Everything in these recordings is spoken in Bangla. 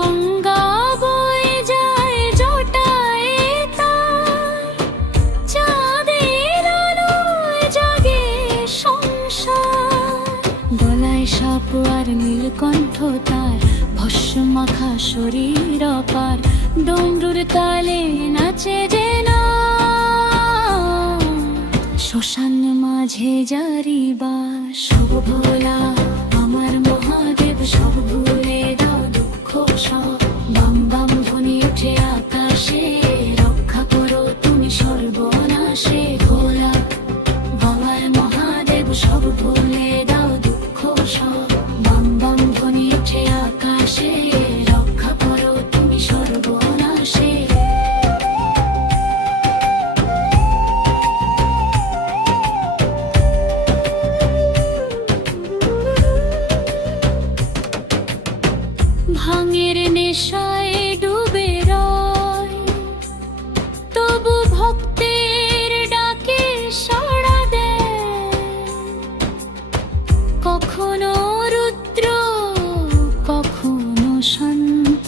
গঙ্গা বয়ে যায় জটায় তার, চাঁদের আলোয় জাগে সংসার। গলায় সাপ আর নীলকণ্ঠ তার, ভস্ম মাখা শরীর অপার, ডমরুর তালে নাচে যে না। শ্মশান মাঝে জারি বাস, সব ভোলা আমার মহাদেব, সব ভুলে দাও দুঃখ সব। বাম বাম ধ্বনি উঠে আকাশে, রক্ষা করো তুমি সর্বনাশে। ভোলা আমার মহাদেব, সব ভুলে দাও দুঃখ সব। বাম বাম ধ্বনি উঠে আকাশে, রক্ষা করো তুমি সর্বনাশে। ভাঙের নেশায় ডুবে রয়, তবু ভক্তের ডাকে সাড়া দেয়। কখনো রুদ্র কখনো শান্ত,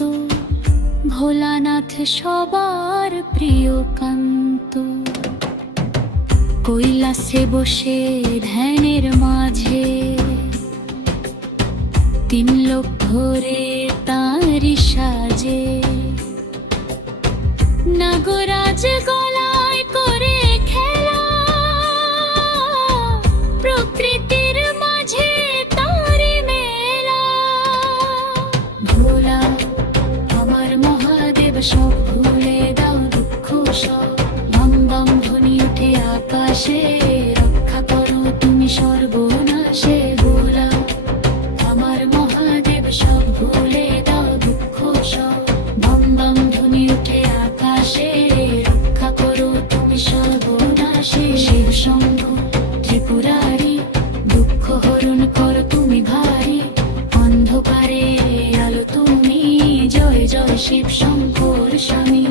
ভোলানাথ সবার প্রিয় কান্ত। কৈলাসে বসে ধ্যানের মাঝে, তিন লোক ধরে তাঁরই সাজে। নাগরাজ গলায় করে খেলা, প্রকৃতির মাঝে তাঁরই মেলা। ভোলা আমার মহাদেব, সব ভুলে দাও দুঃখ সব। বম বম ধ্বনি উঠে আকাশে, রক্ষা করো তুমি সর্বনাশে। ভোলা আমার মহাদেব, সব ভুলে দাও দুঃখ সব। বম বম ধ্বনি উঠে আকাশে, রক্ষা করো তুমি সর্বনাশে। শিব শম্ভু ত্রিপুরারি, দুঃখ হরণ করো তুমি ভারী। অন্ধকারে আলো তুমি, জয় জয় শিব শঙ্কর স্বামী।